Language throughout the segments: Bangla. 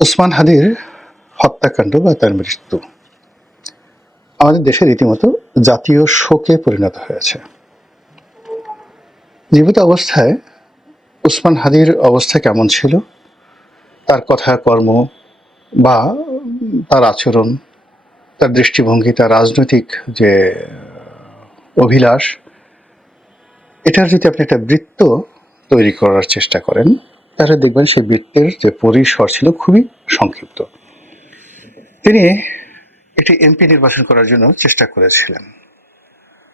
ওসমান হাদির হত্যাকাণ্ড বা তার মৃত্যু আমাদের দেশে রীতিমতো জাতীয় শোকে পরিণত হয়েছে। জীবিত অবস্থায় উসমান হাদির অবস্থা কেমন ছিল? তার কথা, কর্ম বা তার আচরণ, তার দৃষ্টিভঙ্গি, তার রাজনৈতিক যে অভিলাষ, এটার যদি আপনি একটা বৃত্ত তৈরি করার চেষ্টা করেন তাহলে দেখবেন সেই বৃত্তের যে পরিসর ছিল খুবই সংক্ষিপ্ত। তিনি একটি এমপি নির্বাচন করার জন্য চেষ্টা করেছিলেন।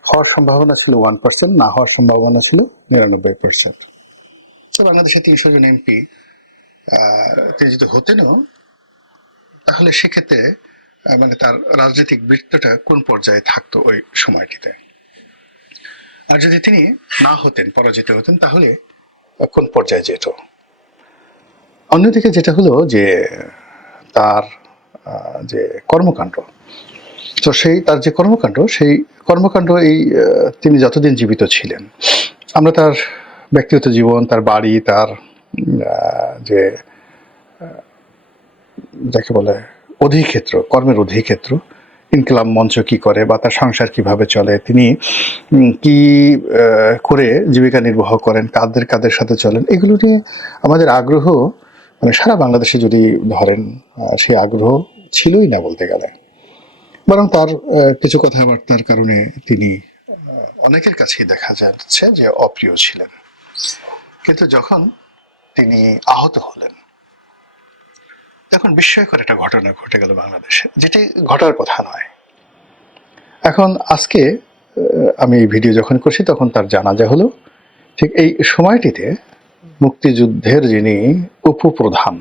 হওয়ার সম্ভাবনা ছিল ওয়ান পার্সেন্ট, না হওয়ার সম্ভাবনা ছিল নিরানব্বই পার্সেন্ট। তো বাংলাদেশে তিনশো জন এমপি তিনি যদি হতেনও, তাহলে সেক্ষেত্রে মানে তার রাজনৈতিক বৃত্তটা কোন পর্যায়ে থাকতো ওই সময়টিতে? আর যদি তিনি না হতেন, পরাজিত হতেন, তাহলে কোন পর্যায়ে যেত? অন্যদিকে যেটা হলো যে তার যে কর্মকাণ্ড, তো সেই, তার যে কর্মকাণ্ড, সেই কর্মকাণ্ড এই তিনি যতদিন জীবিত ছিলেন, আমরা তার ব্যক্তিগত জীবন, তার বাড়ি, তার যে যাকে বলে অধিক্ষেত্র, কর্মের অধিক্ষেত্র ইনকলাম মঞ্চ কি করে বা তার সংসার কীভাবে চলে, তিনি কি করে জীবিকা নির্বাহ করেন, কাদের কাদের সাথে চলেন, এগুলো নিয়ে আমাদের আগ্রহ মানে সারা বাংলাদেশে যদি ধরেন সেই আগ্রহ ছিলই না বলতে গেলে। বরং তার কিছু কথাবার্তার কারণে তিনি অনেকের কাছেই দেখা যাচ্ছে যে অপ্রিয় ছিলেন। কিন্তু যখন তিনি আহত হলেন, তখন বিস্ময়কর একটা ঘটনা ঘটে গেল বাংলাদেশে, যেটি ঘটার কথা নয়। এখন আজকে আমি এই ভিডিও যখন করছি, তখন তার জানাজা হলো, ঠিক এই সময়টিতে মুক্তিযুদ্ধের যিনি উপপ্রধান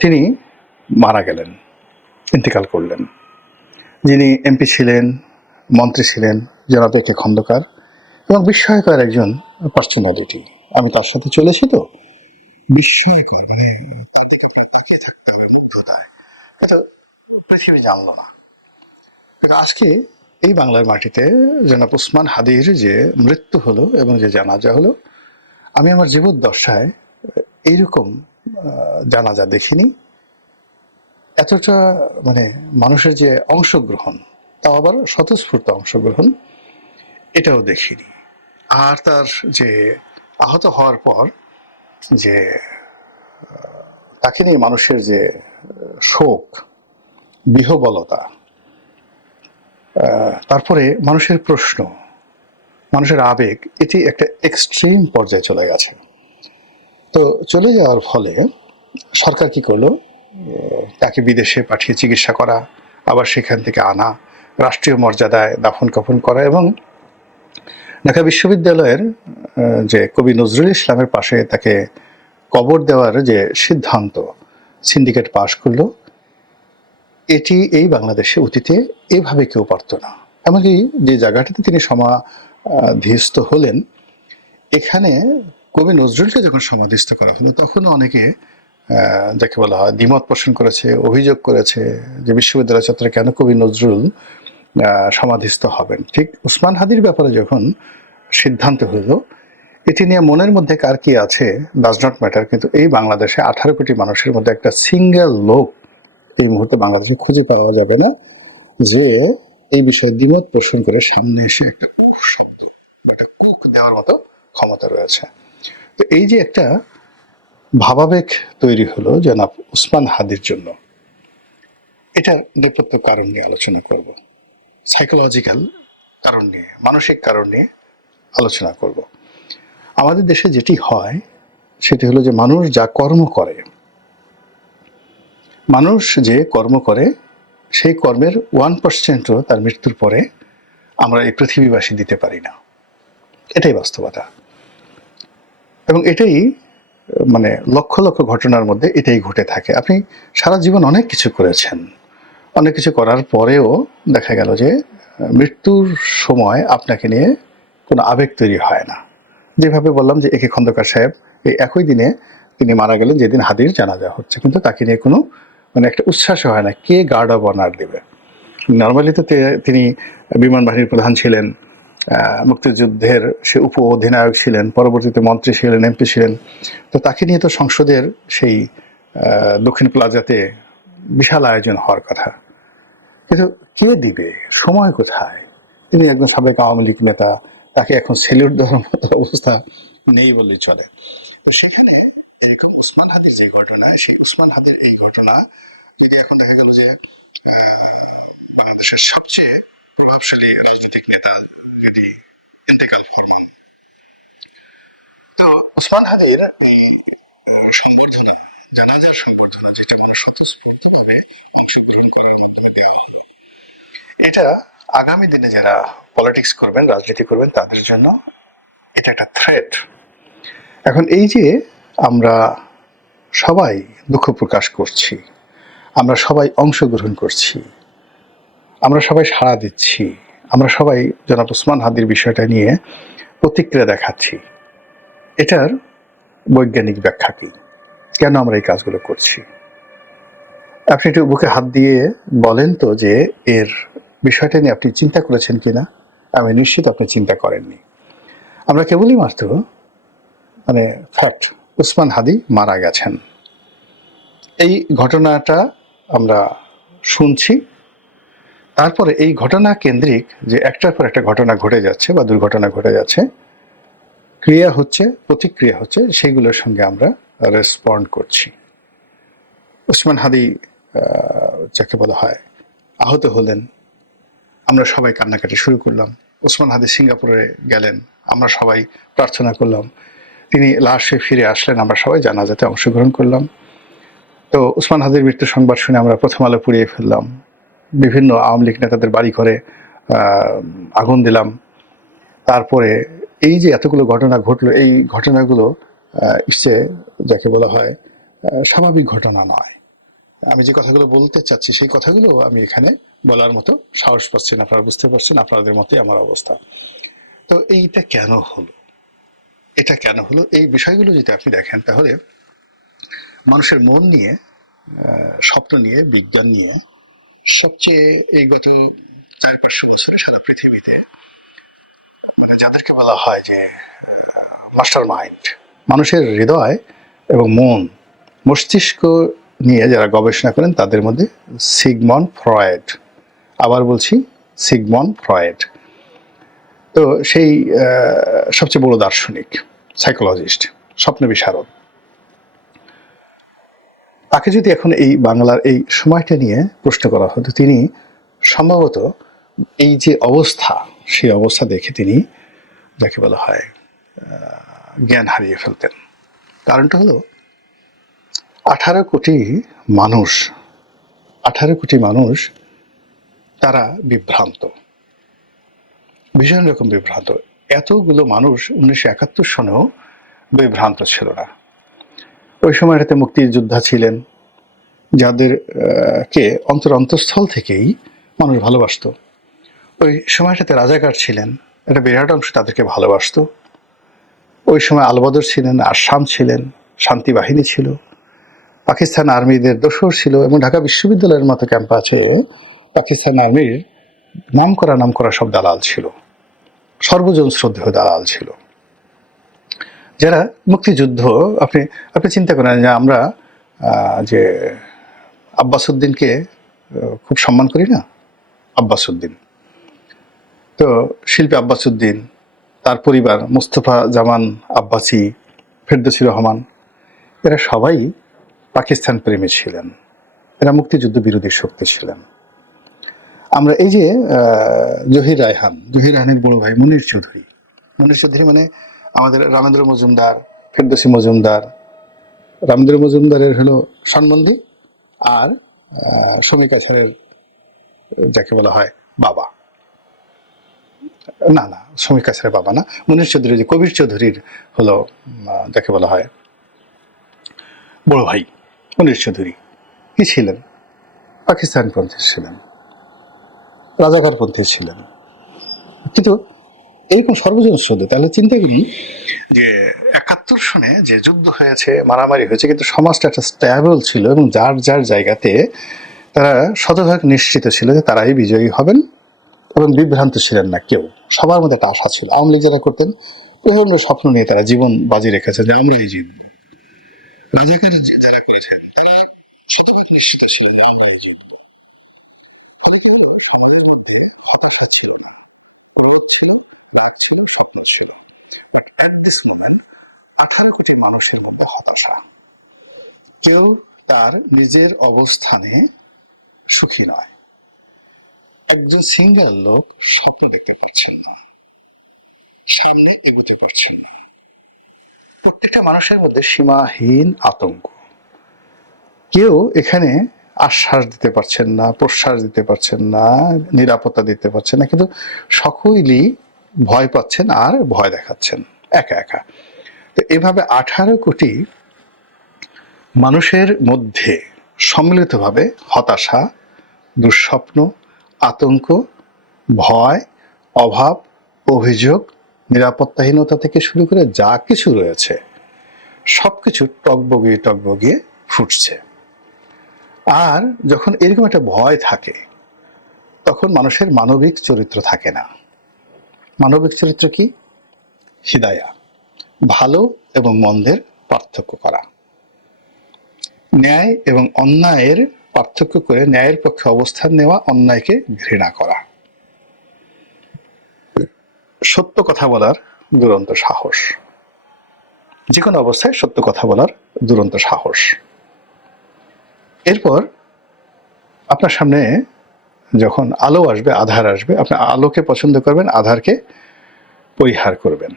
তিনি মারা গেলেন, ইন্তেকাল করলেন। যিনি এমপি ছিলেন, মন্ত্রী ছিলেন জনাব এ কে খন্দকার এবং বিস্ময়কর একজন পার্সোনালিটি আমি তার সাথে চলেছি তো? বিস্ময়কর। এটা পৃথিবী জানলো না। আজকে এই বাংলার মাটিতে জনাব উসমান হাদির যে মৃত্যু হলো এবং যে জানাজা হলো আমি আমার জীবন জীবদ্দশায়, এইরকম জানাজা দেখিনি। এতটা মানে মানুষের যে অংশগ্রহণ, তাও আবার স্বতঃস্ফূর্ত অংশগ্রহণ, এটাও দেখিনি। আর তার যে আহত হওয়ার পর যে তাকে নিয়ে মানুষের যে শোক, বিহবলতা তারপরে মানুষের প্রশ্ন মানুষের আবেগ, এটি একটা এক্সট্রিম পর্যায়ে চলে গেছে। তো চলে যাওয়ার ফলে সরকার কি করল? তাকে বিদেশে পাঠিয়ে চিকিৎসা করা, আবার সেখান থেকে আনা, রাষ্ট্রীয় মর্যাদায় দাফন কাফন করা এবং ঢাকা বিশ্ববিদ্যালয়ের যে কবি নজরুল ইসলামের পাশে তাকে কবর দেওয়ার যে সিদ্ধান্ত সিন্ডিকেট পাশ করল, এটি এই বাংলাদেশে অতীতে এভাবে কেউ পারত না। এমনকি যে জায়গাটিতে তিনি সমাধিস্থ হলেন, এখানে কবি নজরুলকে যখন সমাধিস্থ করা হলো তখন অনেকে যাকে বলা হয় দ্বিমত পোষণ করেছে, অভিযোগ করেছে যে বিশ্ববিদ্যালয় ছাত্র কেন কবি নজরুল সমাধিস্থ হবেন। ঠিক উসমান হাদির ব্যাপারে যখন সিদ্ধান্ত হলো, এটি নিয়ে মনের মধ্যে কার কি আছে ডাজ নট ম্যাটার কিন্তু এই বাংলাদেশে আঠারো কোটি মানুষের মধ্যে একটা সিঙ্গেল লোক এই মুহূর্তে বাংলাদেশে খুঁজে পাওয়া যাবে না যে এই বিষয়ে দ্বিমত পোষণ করে সামনে এসে একটা উফ শব্দ বা একটা কুক দেওয়ার মতো ক্ষমতা রয়েছে। তো এই যে একটা ভাবাবেগ তৈরি হলো জনাব উসমান হাদির জন্য এটার নেপথ্য কারণ নিয়ে আলোচনা করব। সাইকোলজিক্যাল কারণ নিয়ে, মানসিক কারণ নিয়ে আলোচনা করব। আমাদের দেশে যেটি হয়, সেটি হলো যে মানুষ যা কর্ম করে, মানুষ যে কর্ম করে সেই কর্মের ওয়ান পার্সেন্টও তার মৃত্যুর পরে আমরা এই পৃথিবীবাসী দিতে পারি না। এটাই বাস্তবতা। এবং এটাই মানে লক্ষ লক্ষ ঘটনার মধ্যে এটাই ঘটে থাকে। আপনি সারা জীবন অনেক কিছু করেছেন। অনেক কিছু করার পরেও দেখা গেল যে, মৃত্যুর সময় আপনাকে নিয়ে কোনো আবেগ তৈরি হয় না। যেভাবে বললাম যে, একে খন্দকার সাহেব, এই একই দিনে তিনি মারা গেলেন, যেদিন হাদির জানাজা হচ্ছে। কিন্তু তাকে নিয়ে কোনো মানে একটা উচ্ছ্বাস হয় না। কে গার্ড অব অনার দেবে? নর্মালি তো তিনি বিমান বাহিনীর প্রধান ছিলেন মুক্তিযুদ্ধের সে উপ অধিনায়ক ছিলেন, পরবর্তীতে মন্ত্রী ছিলেন, এমপি ছিলেন। তো তাকে নিয়ে তো সংসদের সেই দক্ষিণ প্লাজাতে বিশাল আয়োজন হওয়ার কথা। কিন্তু কে দিবে? সময় কোথায়? তিনি একজন সাবেক আওয়ামী লীগ নেতা, তাকে এখন সেলিউট দেওয়ার মতো অবস্থা নেই বললেই চলে। সেখানে এরকম যে ঘটনা, সেই উসমান হাদির এই ঘটনা যদি এখন দেখা গেল যে বাংলাদেশের সবচেয়ে প্রভাবশালী রাজনৈতিক নেতা যদি ইন্তেকাল ফরমান তো উসমান হাদির এই সম্বর্ধনা, জানাজার সম্বর্ধনা যেটা মানুষ স্বতঃস্ফূর্তভাবে অংশগ্রহণ করার মাধ্যমে দেওয়া হলো এটা আগামী দিনে যারা পলিটিক্স করবেন, রাজনীতি করবেন, তাদের জন্য এটা একটা থ্রেট এখন এই যে আমরা সবাই দুঃখ প্রকাশ করছি। আমরা সবাই অংশগ্রহণ করছি। আমরা সবাই সাড়া দিচ্ছি। আমরা সবাই জনাব ওসমান হাদির বিষয়টা নিয়ে প্রতিক্রিয়া দেখাচ্ছি। এটার বৈজ্ঞানিক ব্যাখ্যা কি? কেন আমরা এই কাজগুলো করছি? আপনি একটু বুকে হাত দিয়ে বলেন তো যে এর বিষয়টা নিয়ে আপনি চিন্তা করেছেন কিনা? আমি নিশ্চিত আপনি চিন্তা করেননি। আমরা কেবলই মাত্র মানে ফ্যাক্ট উসমান হাদি মারা গেছেন। এই ঘটনাটা আমরা শুনছি। তারপরে এই ঘটনা কেন্দ্রিক যে একটার পর একটা ঘটনা ঘটে যাচ্ছে বা দুর্ঘটনা ঘটে যাচ্ছে, ক্রিয়া হচ্ছে, প্রতিক্রিয়া হচ্ছে, সেইগুলোর সঙ্গে আমরা রেসপন্ড করছি। উসমান হাদি যাকে বলা হয়, আহত হলেন। আমরা সবাই কান্নাকাটি শুরু করলাম। ওসমান হাদি সিঙ্গাপুরে গেলেন। আমরা সবাই প্রার্থনা করলাম। তিনি লাশে ফিরে আসলেন। আমরা সবাই জানাজাতে অংশগ্রহণ করলাম। তো উসমান হাদির মৃত্যু সংবাদ শুনে আমরা প্রথম আলো পুড়িয়ে ফেললাম। বিভিন্ন আওয়ামী লীগ নেতাদের বাড়ি ঘরে আগুন দিলাম। তারপরে এই যে এতগুলো ঘটনা ঘটলো, এই ঘটনাগুলো ইচ্ছে যাকে বলা হয় স্বাভাবিক ঘটনা নয়। আমি যে কথাগুলো বলতে চাচ্ছি, সেই কথাগুলো আমি এখানে বলার মতো সাহস পাচ্ছি না। আপনারা বুঝতে পারছেন, আপনাদের মতোই আমার অবস্থা। তো এইটা কেন হলো? এটা কেন হলো? এই বিষয়গুলো যদি আপনি দেখেন, তাহলে মানুষের মন নিয়ে স্বপ্ন নিয়ে, বিজ্ঞান নিয়ে সবচেয়ে এই গত চার পাঁচশো বছরের সারা পৃথিবীতে মানে যাদেরকে বলা হয় যে মাস্টার মাইন্ড, মানুষের হৃদয় এবং মন, মস্তিষ্ক নিয়ে যারা গবেষণা করেন, তাদের মধ্যে সিগমন ফ্রয়েড। আবার বলছি সিগমন ফ্রয়েড। তো সেই সবচেয়ে বড় দার্শনিক সাইকোলজিস্ট স্বপ্ন বিশারদ তাকে যদি এখন এই বাংলার এই সময়টা নিয়ে প্রশ্ন করা হতো, তিনি সম্ভবত এই যে অবস্থা, সেই অবস্থা দেখে তিনি যাকে বলা হয় জ্ঞান হারিয়ে ফেলতেন। কারণটা হলো, আঠারো কোটি মানুষ, আঠারো কোটি মানুষ তারা বিভ্রান্ত। ভীষণ রকম বিভ্রান্ত। এতগুলো মানুষ উনিশশো একাত্তর সনেও বিভ্রান্ত ছিল না। ওই সময়টাতে মুক্তিযোদ্ধা ছিলেন, যাদের কে অন্তর অন্তঃস্থল থেকেই মানুষ ভালোবাসতো। ওই সময়টাতে রাজাকার ছিলেন, একটা বিরাট অংশ তাদেরকে ভালোবাসতো। ওই সময় আলবদর ছিলেন, আসাম ছিলেন, শান্তি বাহিনী ছিল। পাকিস্তান আর্মিদের দোসর ছিল এবং ঢাকা বিশ্ববিদ্যালয়ের মতো ক্যাম্পাসে পাকিস্তান আর্মির নাম করা নাম করা সব দালাল ছিল। সর্বজন শ্রদ্ধেয় দালাল ছিল। যারা মুক্তিযুদ্ধ, আপনি আপনি চিন্তা করেন যে আমরা যে আব্বাস উদ্দিনকে খুব সম্মান করি না? আব্বাস উদ্দিন তো শিল্পী আব্বাস উদ্দিন তার পরিবার মুস্তফা জামান আব্বাসি, ফেরদৌসি রহমান, এরা সবাই পাকিস্তান প্রেমী ছিলেন। এরা মুক্তিযুদ্ধ বিরোধী শক্তি ছিলেন। আমরা এই যে জহির রায়হান জহির রায়হানের বড় ভাই মনির চৌধুরী। মনির চৌধুরী মানে আমাদের রামেন্দ্র মজুমদার ফেরদৌসি মজুমদার। রামেন্দ্র মজুমদারের হলো সন্বন্ধী আর আহ, সমীক আচারের যাকে বলা হয় বাবা। না না সমীক আচারের বাবা না। মনির চৌধুরী যে কবির চৌধুরীর হলো যাকে বলা হয় বড় ভাই মনির চৌধুরী। কি ছিলেন? পাকিস্তানপন্থী ছিলেন। রাজাকারপন্থী ছিলেন। কিন্তু এইরকম সর্বজন শ্রদ্ধ, তাহলে চিন্তা করি যে একাত্তর সনে যে যুদ্ধ হয়েছে, মারামারি হয়েছে, কিন্তু সমাজটা একটা স্ট্যাবল ছিল এবং যার যার জায়গাতে তারা শতভাগ নিশ্চিত ছিল যে তারাই বিজয়ী হবেন এবং বিভ্রান্ত ছিলেন না কেউ। সবার মধ্যে একটা আশা ছিল। আওয়ামী যারা করতেন, প্রচণ্ড স্বপ্ন নিয়ে তারা জীবন বাজি রেখেছে যে আমরাই জিতব। রাজাকার যারা করেছেন, তারা শতভাগ নিশ্চিত ছিল যে আমরা জিতব। মানুষের মধ্যে হতাশা। কেউ তার নিজের অবস্থানে সুখী নয়। একজন সিঙ্গেল লোক স্বপ্ন দেখতে পারছেন না। সামনে এগোতে পারছেন না। প্রত্যেকটা মানুষের মধ্যে সীমাহীন আতঙ্ক। কেউ এখানে আশ্বাস দিতে পারছেন না, প্রশ্বাস দিতে পারছেন না, নিরাপত্তা দিতে পারছেন না, কিন্তু সকলেই ভয় পাচ্ছেন আর ভয় দেখাচ্ছেন, একা একা। তো এভাবে আঠারো কোটি মানুষের মধ্যে সম্মিলিতভাবে হতাশা, দুঃস্বপ্ন, আতঙ্ক, ভয়, অভাব, অভিযোগ, নিরাপত্তাহীনতা থেকে শুরু করে যা কিছু রয়েছে সব সবকিছু টকবগিয়ে টকবগিয়ে ফুটছে। আর যখন এরকম একটা ভয় থাকে, তখন মানুষের মানবিক চরিত্র থাকে না। মানবিক চরিত্র কি? হিদায়া, ভালো এবং মন্দের পার্থক্য করা। ন্যায় এবং অন্যায়ের পার্থক্য করে ন্যায়ের পক্ষে অবস্থান নেওয়া, অন্যায়কে ঘৃণা করা। সত্য কথা বলার দুরন্ত সাহস। যে কোনো অবস্থায় সত্য কথা বলার দুরন্ত সাহস। এরপর আপনার সামনে যখন আলো আসবে, আধার আসবে, আপনি আলোকে পছন্দ করবেন, আধারকে পরিহার করবেন।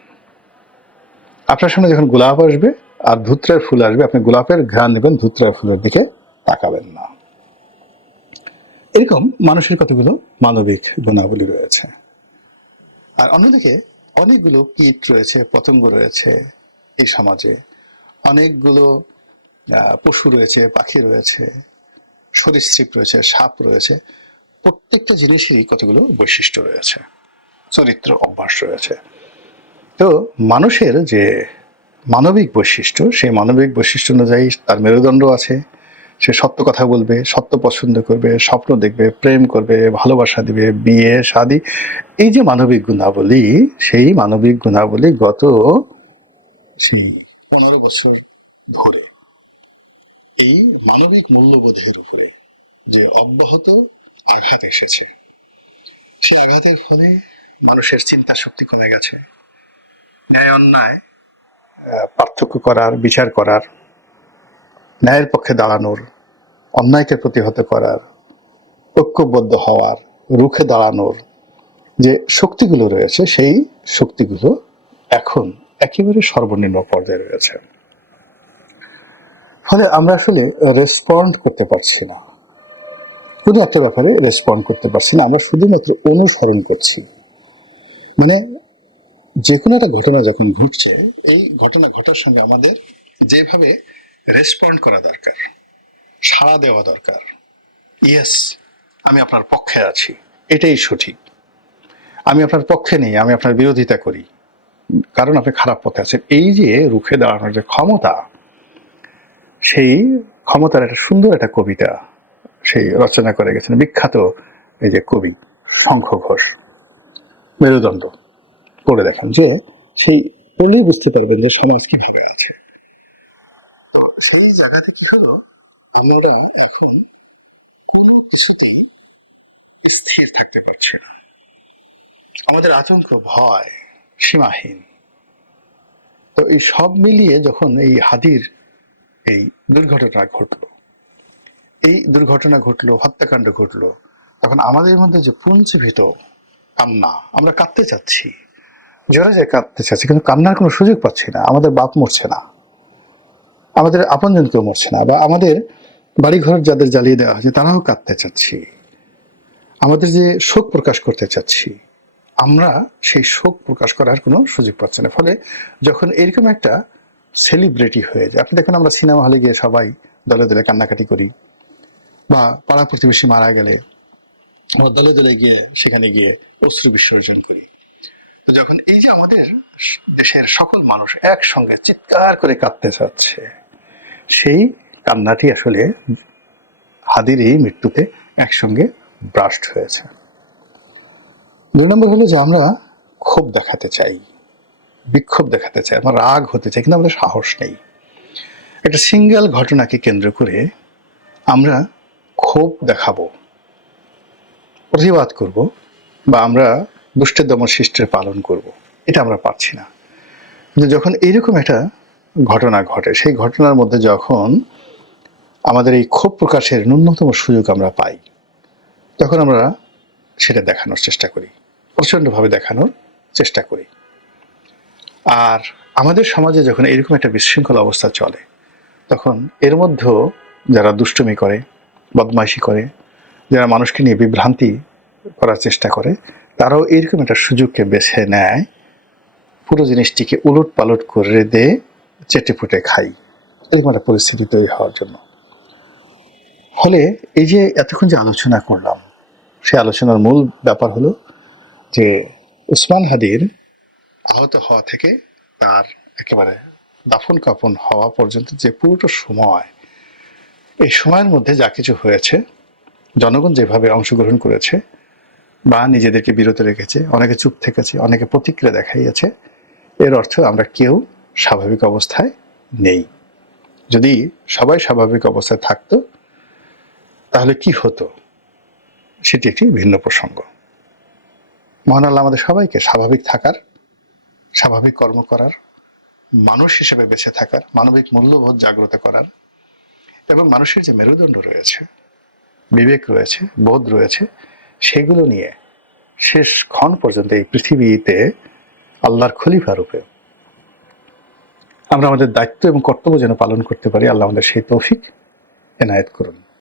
আপনার সামনে যখন গোলাপ আসবে আর ধুত্রের ফুল আসবে, আপনি গোলাপের ঘ্রাণ নেবেন, ধুত্রের ফুলের দিকে তাকাবেন না। এরকম মানুষের কতগুলো মানবিক গুণাবলী রয়েছে। আর অন্যদিকে অনেকগুলো কীট রয়েছে, পতঙ্গ রয়েছে এই সমাজে। অনেকগুলো পশু রয়েছে, পাখি রয়েছে সরীসৃপ রয়েছে, সাপ রয়েছে, প্রত্যেকটা জিনিসেরই কতগুলো বৈশিষ্ট্য রয়েছে, চরিত্র অভ্যাস রয়েছে। তো মানুষের যে মানবিক বৈশিষ্ট্য, সেই মানবিক বৈশিষ্ট্য অনুযায়ী তার মেরুদণ্ড আছে। সে সত্য কথা বলবে, সত্য পছন্দ করবে, স্বপ্ন দেখবে, প্রেম করবে, ভালোবাসা দিবে, বিয়ে, শাদি। এই যে মানবিক গুণাবলী, সেই মানবিক গুণাবলী গত, সেই পনেরো বছর ধরে এই মানবিক মূল্যবোধের উপরে যে অব্যাহত আঘাত এসেছে, সে আঘাতের ফলে মানুষের চিন্তা শক্তি কমে গেছে। ন্যায় অন্যায় পার্থক্য করার, বিচার করার, ন্যায়ের পক্ষে দাঁড়ানোর, অন্যায়কে প্রতিহত করার, ঐক্যবদ্ধ হওয়ার, রুখে দাঁড়ানোর যে শক্তিগুলো রয়েছে, সেই শক্তিগুলো এখন একেবারে সর্বনিম্ন পর্যায়ে রয়েছে। ফলে আমরা আসলে রেসপন্ড করতে পারছি না। কোনো একটা ব্যাপারে রেসপন্ড করতে পারছি না, আমরা শুধুমাত্র অনুসরণ করছি। মানে যে কোনো একটা ঘটনা যখন ঘটছে, এই ঘটনা ঘটার সঙ্গে আমাদের যেভাবে রেসপন্ড করা দরকার, সাড়া দেওয়া দরকার ইয়েস আমি আপনার পক্ষে আছি, এটাই সঠিক। আমি আপনার পক্ষে নেই, আমি আপনার বিরোধিতা করি। কারণ আপনি খারাপ পথে আছেন। এই যে রুখে দাঁড়ানোর যে ক্ষমতা সেই ক্ষমতার একটা সুন্দর একটা কবিতা সেই রচনা করে গেছেন, বিখ্যাত এই যে কবি শঙ্খ ঘোষ। মেরুদণ্ড করে দেখান যে সেই পড়লেই বুঝতে পারবেন যে সমাজ কীভাবে আছে। তো সেই জায়গাতে কি হলো? আমরা এখন কোনো কিছুতেই স্থির থাকতে পারছি না। আমাদের আতঙ্ক ভয় সীমাহীন। তো এই সব মিলিয়ে যখন এই হাদির এই দুর্ঘটনা ঘটলো। এই দুর্ঘটনা ঘটলো, হত্যাকাণ্ড ঘটলো, তখন আমাদের মধ্যে যে পুঞ্জীভূত কান্না, আমরা কাঁদতে চাচ্ছি। জোরে যে কাঁদতে চাচ্ছি, কিন্তু কান্নার কোনো সুযোগ পাচ্ছি না, আমাদের বাপ মরছে না। আমাদের আপনজন কেউ মরছে না, বা আমাদের বাড়িঘর যাদের জ্বালিয়ে দেওয়া হয়েছে, তারাও কাঁদতে চাচ্ছি। আমাদের যে শোক প্রকাশ করতে চাচ্ছি, আমরা সেই শোক প্রকাশ করার কোনো সুযোগ পাচ্ছি না। ফলে যখন এরকম একটা সেলিব্রিটি হয়ে যায়। আপনি দেখুন আমরা সিনেমা হলে গিয়ে সবাই দলে দলে কান্নাকাটি করি। বা পাড়া প্রতিবেশী মারা গেলে আমরা দলে দলে গিয়ে সেখানে গিয়ে অশ্রু বিসর্জন করি। তো যখন এই যে আমাদের দেশের সকল মানুষ একসঙ্গে চিৎকার করে কাঁদতে চাচ্ছে, সেই কান্নাটি আসলে হাদির এই মৃত্যুতে একসঙ্গে ব্রাস্ট হয়েছে। দুই নম্বর হলো যে আমরা ক্ষোভ দেখাতে চাই। বিক্ষোভ দেখাতে চাই আমরা রাগ হতে চাই কিন্তু আমাদের সাহস নেই। একটা সিঙ্গেল ঘটনাকে কেন্দ্র করে আমরা ক্ষোভ দেখাবো, প্রতিবাদ করব, বা আমরা দুষ্টের দমন শিষ্টের পালন করব, এটা আমরা পারছি না। কিন্তু যখন এইরকম একটা ঘটনা ঘটে, সেই ঘটনার মধ্যে যখন আমাদের এই ক্ষোভ প্রকাশের ন্যূনতম সুযোগ আমরা পাই, তখন আমরা সেটা দেখানোর চেষ্টা করি, প্রচণ্ডভাবে দেখানোর চেষ্টা করি। আর আমাদের সমাজে যখন এরকম একটা বিশৃঙ্খল অবস্থা চলে, তখন এর মধ্যেও যারা দুষ্টুমি করে, বদমাইশি করে, যারা মানুষকে নিয়ে বিভ্রান্তি করার চেষ্টা করে, তারাও এরকম একটা সুযোগকে বেছে নেয়, পুরো জিনিসটিকে উলট পালট করে দে চেটে ফুটে খাই। এরকম একটা পরিস্থিতি তৈরি হওয়ার জন্য। ফলে এই যে এতক্ষণ যে আলোচনা করলাম সেই আলোচনার মূল ব্যাপার হলো যে উসমান হাদির আহত হওয়া থেকে তার একেবারে দাফন কাফন হওয়া পর্যন্ত যে পুরোটা সময়, এই সময়ের মধ্যে যা কিছু হয়েছে, জনগণ যেভাবে অংশগ্রহণ করেছে বা নিজেদেরকে বিরত রেখেছে, অনেকে চুপ থেকেছে, অনেকে প্রতিক্রিয়া দেখাইয়াছে, এর অর্থ আমরা কেউ স্বাভাবিক অবস্থায় নেই। যদি সবাই স্বাভাবিক অবস্থায় থাকতো, তাহলে কি হতো? সেটি একটি ভিন্ন প্রসঙ্গ। মহান আল্লাহ আমাদের সবাইকে স্বাভাবিক থাকার স্বাভাবিক কর্ম করার, মানুষ হিসেবে বেঁচে থাকার, মানবিক মূল্যবোধ জাগ্রত করার এবং মানুষের যে মেরুদণ্ড রয়েছে, বিবেক রয়েছে, বোধ রয়েছে, সেগুলো নিয়ে শেষ ক্ষণ পর্যন্ত এই পৃথিবীতে আল্লাহর খলিফা রূপে আমরা আমাদের দায়িত্ব এবং কর্তব্য যেন পালন করতে পারি, আল্লাহ আমাদের সেই তৌফিক এনায়েত করুন।